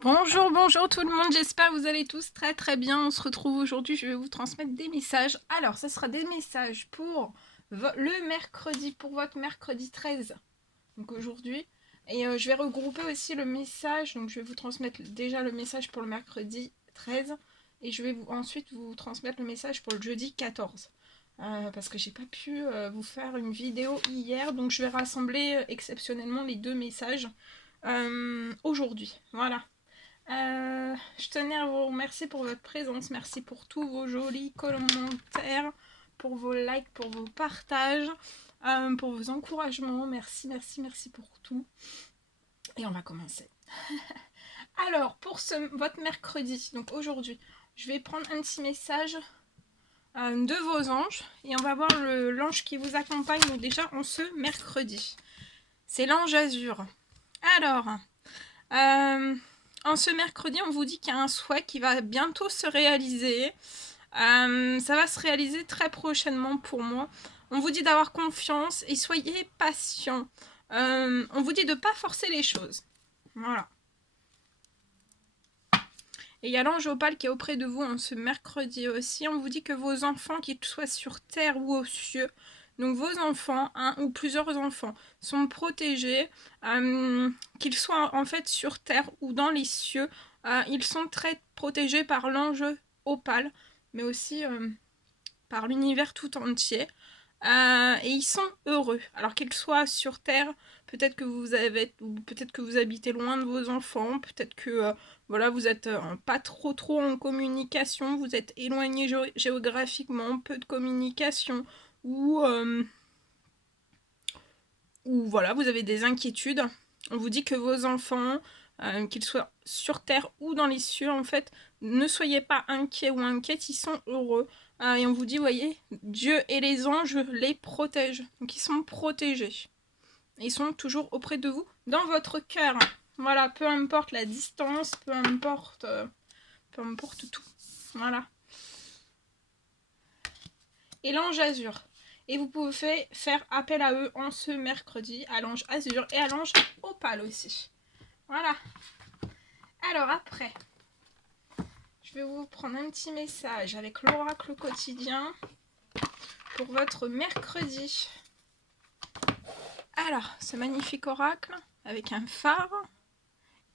Bonjour, bonjour tout le monde, j'espère que vous allez tous très très bien. On se retrouve aujourd'hui, je vais vous transmettre des messages. Alors, ce sera des messages pour le mercredi, pour votre mercredi 13, donc aujourd'hui. Et je vais regrouper aussi le message, donc je vais vous transmettre déjà le message pour le mercredi 13. Et je vais ensuite vous transmettre le message pour le jeudi 14. Parce que j'ai pas pu vous faire une vidéo hier, donc je vais rassembler exceptionnellement les deux messages aujourd'hui. Voilà. Je tenais à vous remercier pour votre présence. Merci pour tous vos jolis commentaires, pour vos likes, pour vos partages, pour vos encouragements. Merci, merci, merci pour tout. Et on va commencer. Alors, pour votre mercredi, donc aujourd'hui, je vais prendre un petit message de vos anges et on va voir l'ange qui vous accompagne déjà en ce mercredi. C'est l'ange Azur. Alors, en ce mercredi, on vous dit qu'il y a un souhait qui va bientôt se réaliser. Ça va se réaliser très prochainement pour moi. On vous dit d'avoir confiance et soyez patient. On vous dit de ne pas forcer les choses. Voilà. Et il y a l'ange opale qui est auprès de vous en ce mercredi aussi. On vous dit que vos enfants, qu'ils soient sur terre ou aux cieux, donc vos enfants, un ou plusieurs enfants, sont protégés, qu'ils soient en fait sur terre ou dans les cieux. Ils sont très protégés par l'ange opale, mais aussi par l'univers tout entier. Et ils sont heureux. Alors qu'ils soient sur terre, peut-être que peut-être que vous habitez loin de vos enfants, peut-être que voilà, vous êtes pas trop en communication, vous êtes éloigné géographiquement, peu de communication, ou voilà, vous avez des inquiétudes. On vous dit que vos enfants, qu'ils soient sur terre ou dans les cieux, en fait, ne soyez pas inquiets ou inquiètes, ils sont heureux. Et on vous dit, voyez, Dieu et les anges les protègent. Donc ils sont protégés. Ils sont toujours auprès de vous, dans votre cœur. Voilà, peu importe la distance, peu importe tout. Voilà. Et l'ange azur. Et vous pouvez faire appel à eux en ce mercredi, à l'ange azur et à l'ange opale aussi. Voilà. Alors après, je vais vous prendre un petit message avec l'oracle quotidien pour votre mercredi. Alors, ce magnifique oracle avec un phare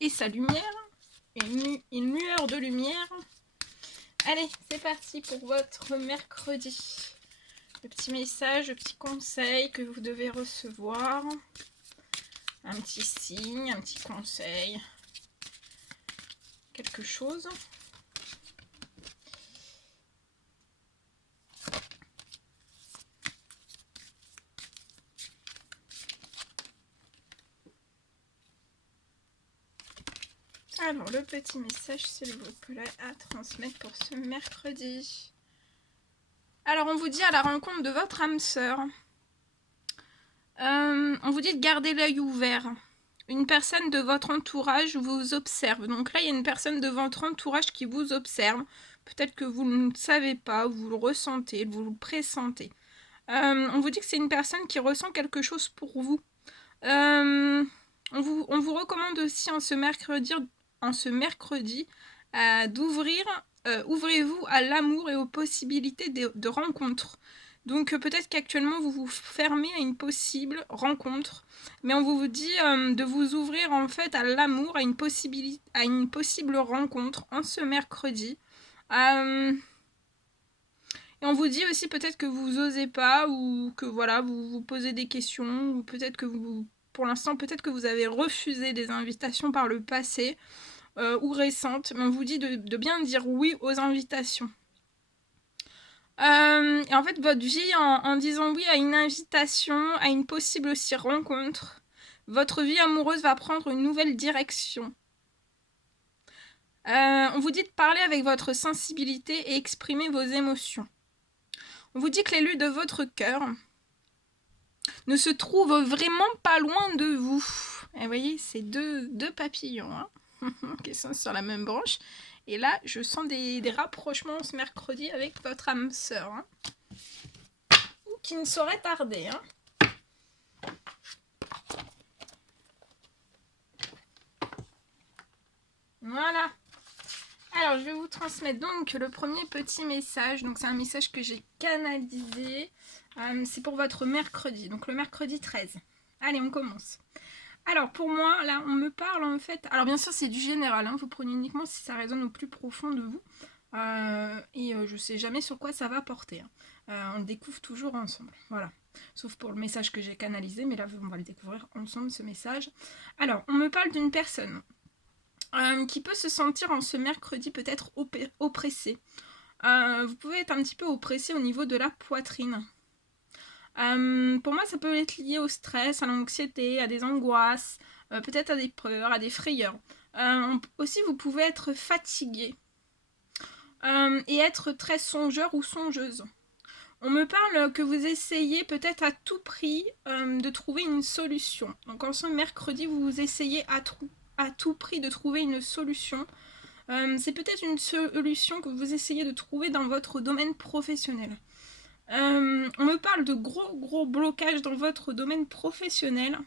et sa lumière, une lueur de lumière. Allez, c'est parti pour votre mercredi. Le petit message, le petit conseil que vous devez recevoir. Un petit signe, un petit conseil. Quelque chose. Alors, le petit message, s'il vous plaît, à transmettre pour ce mercredi. Alors, on vous dit à la rencontre de votre âme sœur. On vous dit de garder l'œil ouvert. Une personne de votre entourage vous observe. Donc là, il y a une personne de votre entourage qui vous observe. Peut-être que vous ne le savez pas, vous le ressentez, vous le pressentez. On vous dit que c'est une personne qui ressent quelque chose pour vous. On vous recommande aussi en ce mercredi d'ouvrir, ouvrez-vous à l'amour et aux possibilités de rencontres. Donc peut-être qu'actuellement vous vous fermez à une possible rencontre, mais on vous dit de vous ouvrir en fait à l'amour, à une possible rencontre en ce mercredi. Et on vous dit aussi peut-être que vous osez pas, ou que voilà, vous vous posez des questions, ou peut-être que pour l'instant, peut-être que vous avez refusé des invitations par le passé, ou récentes, mais on vous dit de bien dire oui aux invitations. Et en fait, votre vie, en disant oui à une invitation, à une possible aussi rencontre, votre vie amoureuse va prendre une nouvelle direction. On vous dit de parler avec votre sensibilité et exprimer vos émotions. On vous dit que l'élu de votre cœur ne se trouve vraiment pas loin de vous. Et vous voyez, c'est deux papillons hein, qui sont sur la même branche. Et là, je sens des rapprochements ce mercredi avec votre âme sœur. Hein, ou qui ne saurait tarder. Hein. Voilà. Alors, je vais vous transmettre donc le premier petit message. Donc, c'est un message que j'ai canalisé. C'est pour votre mercredi, donc le mercredi 13. Allez, on commence. Alors, pour moi, là, on me parle en fait... Alors, bien sûr, c'est du général. Hein, vous prenez uniquement si ça résonne au plus profond de vous. Je sais jamais sur quoi ça va porter. Hein. On le découvre toujours ensemble. Voilà. Sauf pour le message que j'ai canalisé, mais là, on va le découvrir ensemble, ce message. Alors, on me parle d'une personne qui peut se sentir en ce mercredi peut-être oppressée. Vous pouvez être un petit peu oppressé au niveau de la poitrine. Pour moi, ça peut être lié au stress, à l'anxiété, à des angoisses, peut-être à des peurs, à des frayeurs. Aussi, vous pouvez être fatigué et être très songeur ou songeuse. On me parle que vous essayez peut-être à tout prix de trouver une solution. Donc en ce mercredi, vous essayez à tout prix de trouver une solution. C'est peut-être une solution que vous essayez de trouver dans votre domaine professionnel. On me parle de gros blocages dans votre domaine professionnel.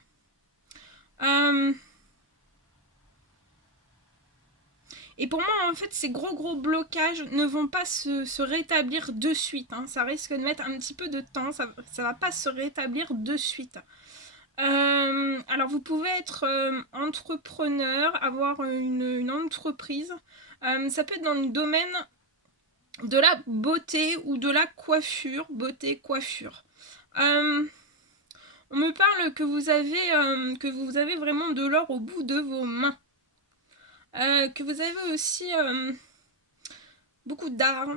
Et pour moi, en fait, ces gros blocages ne vont pas se rétablir de suite. Hein. Ça risque de mettre un petit peu de temps. Ça va pas se rétablir de suite. Alors, vous pouvez être entrepreneur, avoir une entreprise. Ça peut être dans le domaine de la beauté ou de la coiffure. Beauté, coiffure. On me parle que vous avez vraiment de l'or au bout de vos mains. Que vous avez aussi beaucoup d'art,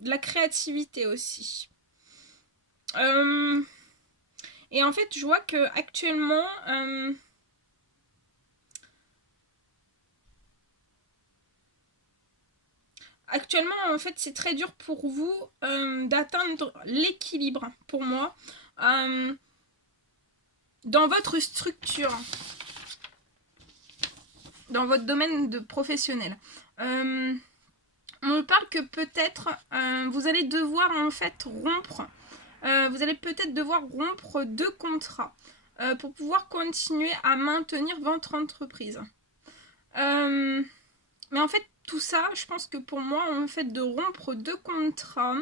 de la créativité aussi. Et en fait, je vois que actuellement, en fait, c'est très dur pour vous d'atteindre l'équilibre, pour moi, dans votre structure, dans votre domaine de professionnel. On me parle que peut-être vous allez devoir en fait rompre. Vous allez peut-être devoir rompre 2 contrats pour pouvoir continuer à maintenir votre entreprise. Mais en fait, tout ça, je pense que pour moi, en fait, de rompre 2 contrats,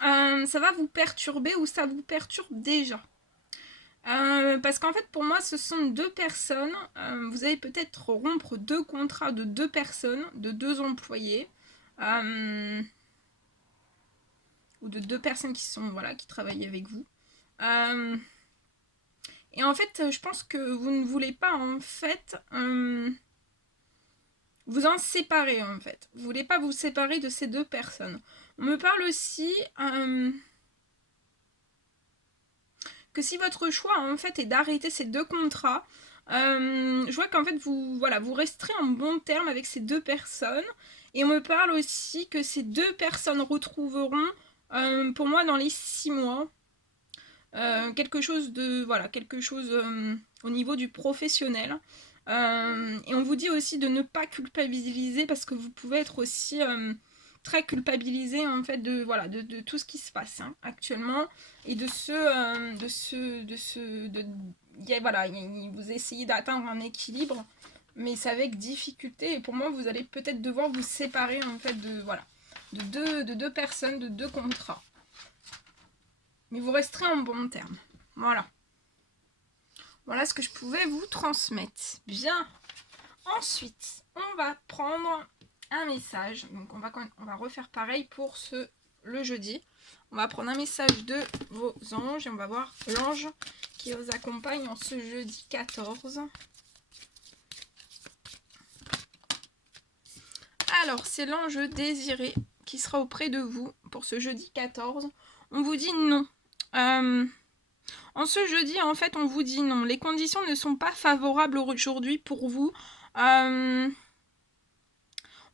ça va vous perturber ou ça vous perturbe déjà. Parce qu'en fait, pour moi, ce sont 2 personnes. Vous allez peut-être rompre 2 contrats de 2 personnes, de 2 employés. Ou de 2 personnes qui sont qui travaillent avec vous. Et en fait, je pense que vous ne voulez pas en fait vous en séparer en fait. Vous voulez pas vous séparer de ces 2 personnes. On me parle aussi que si votre choix en fait est d'arrêter ces 2 contrats, je vois qu'en fait vous resterez en bon terme avec ces 2 personnes. Et on me parle aussi que ces 2 personnes retrouveront pour moi dans les 6 mois quelque chose au niveau du professionnel. Et on vous dit aussi de ne pas culpabiliser parce que vous pouvez être aussi très culpabilisé en fait de tout ce qui se passe actuellement et vous essayez d'atteindre un équilibre, mais c'est avec difficulté. Et pour moi, vous allez peut-être devoir vous séparer en fait de deux personnes, de 2 contrats. Mais vous resterez en bon terme. Voilà. Voilà ce que je pouvais vous transmettre. Bien. Ensuite, on va prendre un message. Donc on va refaire pareil pour le jeudi. On va prendre un message de vos anges et on va voir l'ange qui vous accompagne en ce jeudi 14. Alors, c'est l'ange désiré qui sera auprès de vous pour ce jeudi 14. On vous dit non. En ce jeudi, en fait, on vous dit non. Les conditions ne sont pas favorables aujourd'hui pour vous. On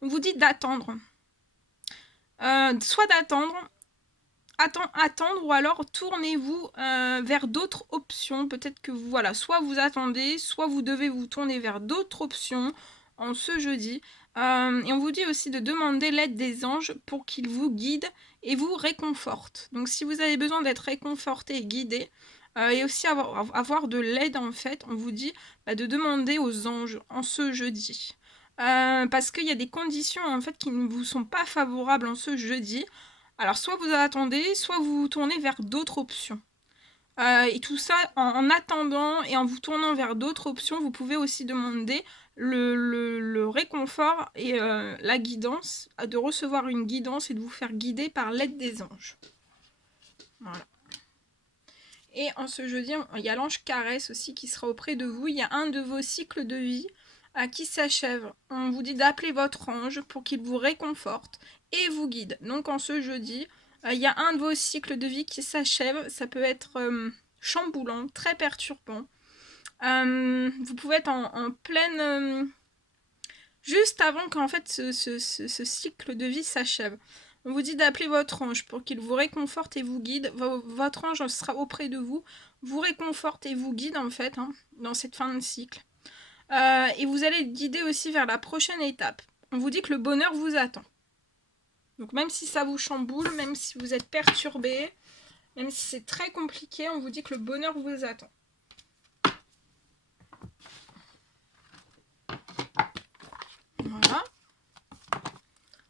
vous dit d'attendre. Soit d'attendre, attendre, ou alors tournez-vous vers d'autres options. Peut-être que soit vous attendez, soit vous devez vous tourner vers d'autres options en ce jeudi. Et on vous dit aussi de demander l'aide des anges pour qu'ils vous guident et vous réconfortent. Donc si vous avez besoin d'être réconforté et guidé, et aussi avoir de l'aide en fait, on vous dit de demander aux anges en ce jeudi. parce qu'il y a des conditions en fait qui ne vous sont pas favorables en ce jeudi. Alors soit vous attendez, soit vous vous tournez vers d'autres options. Et tout ça, en attendant et en vous tournant vers d'autres options, vous pouvez aussi demander le réconfort et la guidance, de recevoir une guidance et de vous faire guider par l'aide des anges. Voilà. Et en ce jeudi, il y a l'ange Caresse aussi qui sera auprès de vous. Il y a un de vos cycles de vie qui s'achève. On vous dit d'appeler votre ange pour qu'il vous réconforte et vous guide. Donc en ce jeudi, il y a un de vos cycles de vie qui s'achève. Ça peut être chamboulant, très perturbant. Vous pouvez être en pleine... juste avant qu'en fait ce cycle de vie s'achève. On vous dit d'appeler votre ange pour qu'il vous réconforte et vous guide. Votre ange sera auprès de vous, vous réconforte et vous guide en fait dans cette fin de cycle. Et vous allez être guidé aussi vers la prochaine étape. On vous dit que le bonheur vous attend. Donc même si ça vous chamboule, même si vous êtes perturbé, même si c'est très compliqué, on vous dit que le bonheur vous attend. Voilà.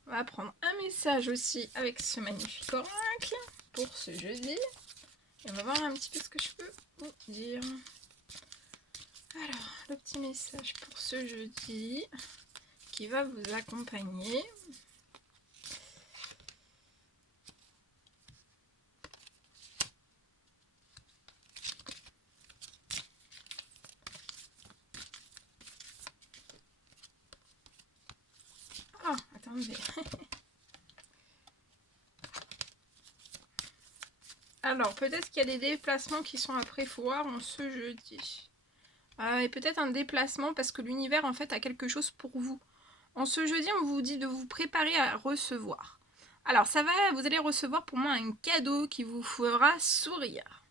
On va prendre un message aussi avec ce magnifique oracle pour ce jeudi. Et on va voir un petit peu ce que je peux vous dire. Alors, le petit message pour ce jeudi qui va vous accompagner. Ah, attendez. Alors, peut-être qu'il y a des déplacements qui sont à prévoir en ce jeudi. Et peut-être un déplacement parce que l'univers, en fait, a quelque chose pour vous. En ce jeudi, on vous dit de vous préparer à recevoir. Alors, vous allez recevoir pour moi un cadeau qui vous fera sourire.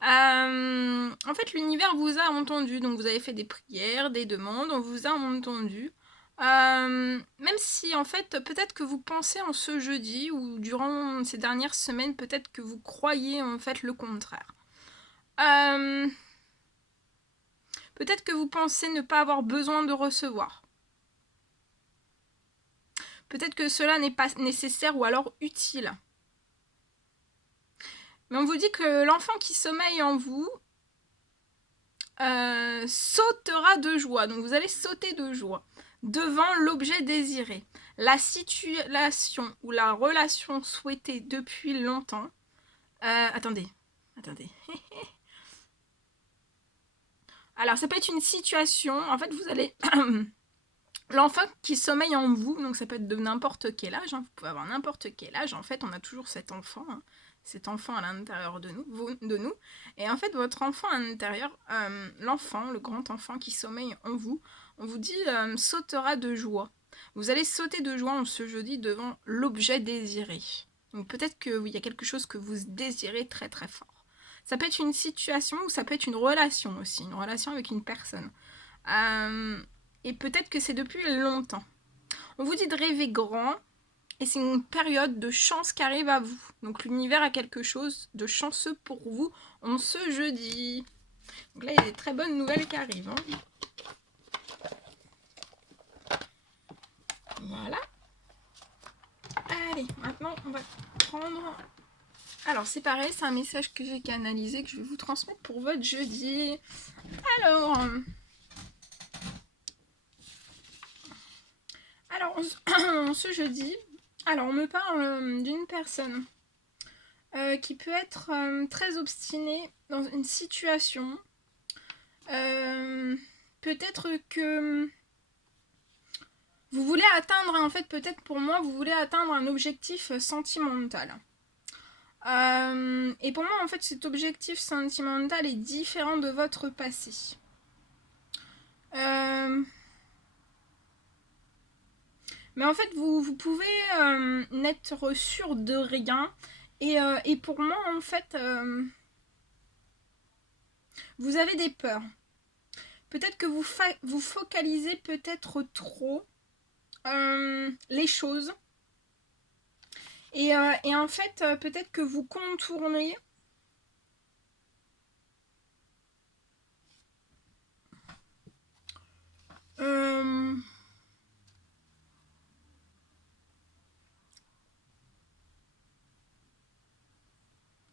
En fait, l'univers vous a entendu. Donc, vous avez fait des prières, des demandes, on vous a entendu. Même si en fait peut-être que vous pensez en ce jeudi ou durant ces dernières semaines, peut-être que vous croyez en fait le contraire. Peut-être que vous pensez ne pas avoir besoin de recevoir. Peut-être que cela n'est pas nécessaire ou alors utile. Mais on vous dit que l'enfant qui sommeille en vous sautera de joie. Donc vous allez sauter de joie devant l'objet désiré. La situation ou la relation souhaitée depuis longtemps. Attendez. Alors ça peut être une situation, en fait vous allez... L'enfant qui sommeille en vous, donc ça peut être de n'importe quel âge, vous pouvez avoir n'importe quel âge, en fait on a toujours cet enfant à l'intérieur de nous, et en fait votre enfant à l'intérieur, l'enfant, le grand enfant qui sommeille en vous, on vous dit sautera de joie. Vous allez sauter de joie en ce jeudi devant l'objet désiré. Donc peut-être qu'il y a quelque chose que vous désirez très très fort. Ça peut être une situation ou ça peut être une relation aussi, une relation avec une personne. Et peut-être que c'est depuis longtemps. On vous dit de rêver grand, et c'est une période de chance qui arrive à vous. Donc l'univers a quelque chose de chanceux pour vous en ce jeudi. Donc là, il y a des très bonnes nouvelles qui arrivent. Voilà. Allez, maintenant, on va prendre... Alors, c'est pareil, c'est un message que j'ai canalisé, que je vais vous transmettre pour votre jeudi. Alors... ce jeudi, on me parle d'une personne qui peut être très obstinée dans une situation. Peut-être que vous voulez atteindre, en fait, peut-être pour moi, vous voulez atteindre un objectif sentimental. Et pour moi, en fait, cet objectif sentimental est différent de votre passé. Mais en fait, vous pouvez n'être sûr de rien. Et pour moi, en fait, vous avez des peurs. Peut-être que vous focalisez peut-être trop les choses. Et en fait, peut-être que vous contournez.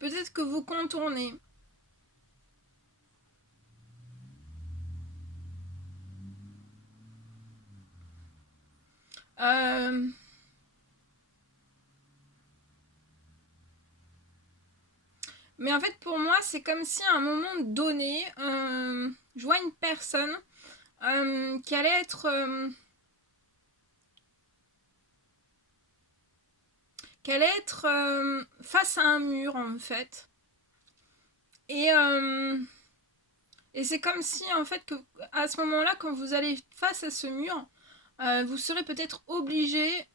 peut-être que vous contournez. Mais en fait, pour moi, c'est comme si à un moment donné, je vois une personne qui allait être... face à un mur, en fait. Et c'est comme si, en fait, que à ce moment-là, quand vous allez face à ce mur, vous serez peut-être obligé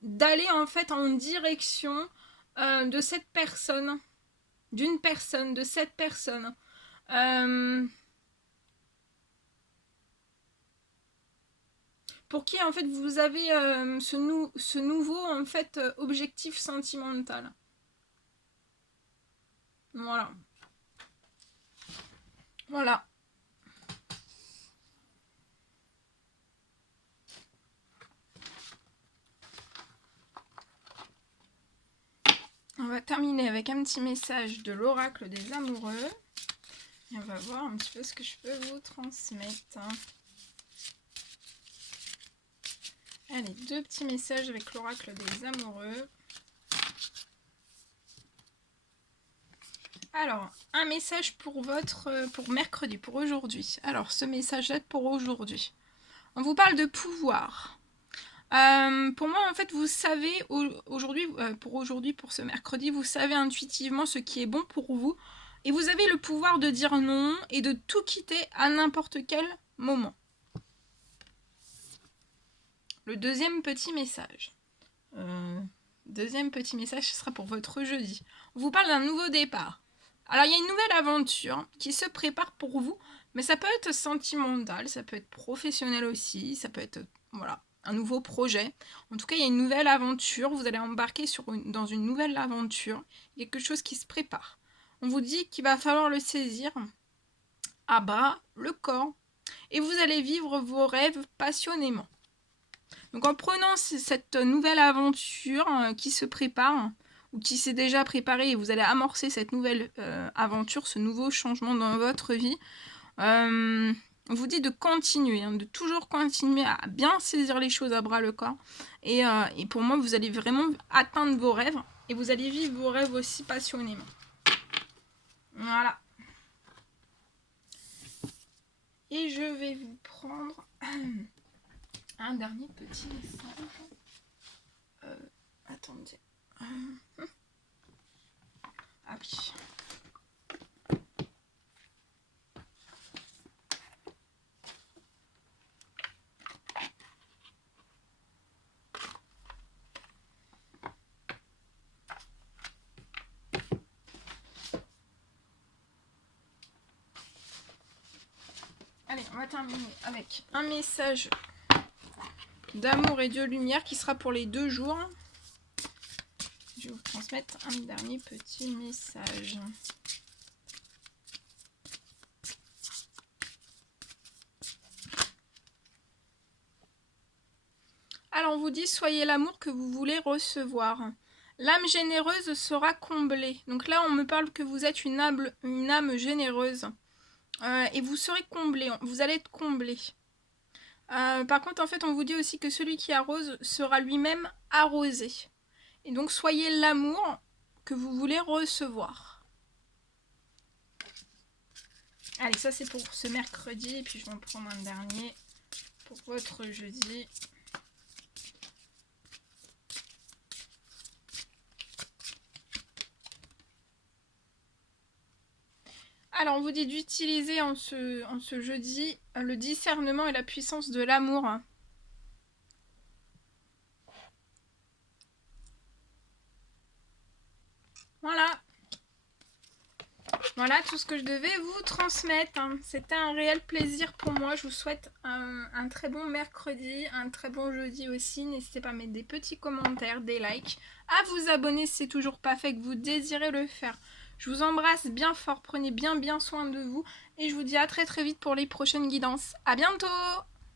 d'aller, en fait, en direction de cette personne. D'une personne, de cette personne. Pour qui en fait vous avez ce nouveau en fait objectif sentimental. Voilà. Voilà. On va terminer avec un petit message de l'oracle des amoureux. Et on va voir un petit peu ce que je peux vous transmettre. Allez, 2 petits messages avec l'oracle des amoureux. Alors, un message pour mercredi, pour aujourd'hui. Alors, ce message est pour aujourd'hui. On vous parle de pouvoir. Pour moi, en fait, vous savez, aujourd'hui, pour ce mercredi, vous savez intuitivement ce qui est bon pour vous. Et vous avez le pouvoir de dire non et de tout quitter à n'importe quel moment. Le deuxième petit message. Ce sera pour votre jeudi. On vous parle d'un nouveau départ. Alors, il y a une nouvelle aventure qui se prépare pour vous, mais ça peut être sentimental, ça peut être professionnel aussi, ça peut être, voilà, un nouveau projet. En tout cas, il y a une nouvelle aventure, vous allez embarquer dans une nouvelle aventure, quelque chose qui se prépare. On vous dit qu'il va falloir le saisir à bras le corps, et vous allez vivre vos rêves passionnément. Donc en prenant cette nouvelle aventure qui se prépare, ou qui s'est déjà préparée, et vous allez amorcer cette nouvelle aventure, ce nouveau changement dans votre vie, on vous dit de continuer, de toujours continuer à bien saisir les choses à bras le corps. Et pour moi, vous allez vraiment atteindre vos rêves, et vous allez vivre vos rêves aussi passionnément. Voilà. Et je vais vous prendre un dernier petit message. Attendez. Ah oui. Allez, on va terminer avec un message d'amour et de lumière qui sera pour les 2 jours. Je vais vous transmettre un dernier petit message. Alors on vous dit, soyez l'amour que vous voulez recevoir. L'âme généreuse sera comblée. Donc là, on me parle que vous êtes une âme généreuse. Et vous serez comblé. Vous allez être comblé. Par contre, en fait, on vous dit aussi que celui qui arrose sera lui-même arrosé. Et donc, soyez l'amour que vous voulez recevoir. Allez, ça c'est pour ce mercredi. Et puis, je vais en prendre un dernier pour votre jeudi. Alors, on vous dit d'utiliser en ce jeudi le discernement et la puissance de l'amour. Voilà. Voilà tout ce que je devais vous transmettre. C'était un réel plaisir pour moi. Je vous souhaite un très bon mercredi, un très bon jeudi aussi. N'hésitez pas à mettre des petits commentaires, des likes, à vous abonner si c'est toujours pas fait, que vous désirez le faire. Je vous embrasse bien fort, prenez bien soin de vous et je vous dis à très vite pour les prochaines guidances. À bientôt!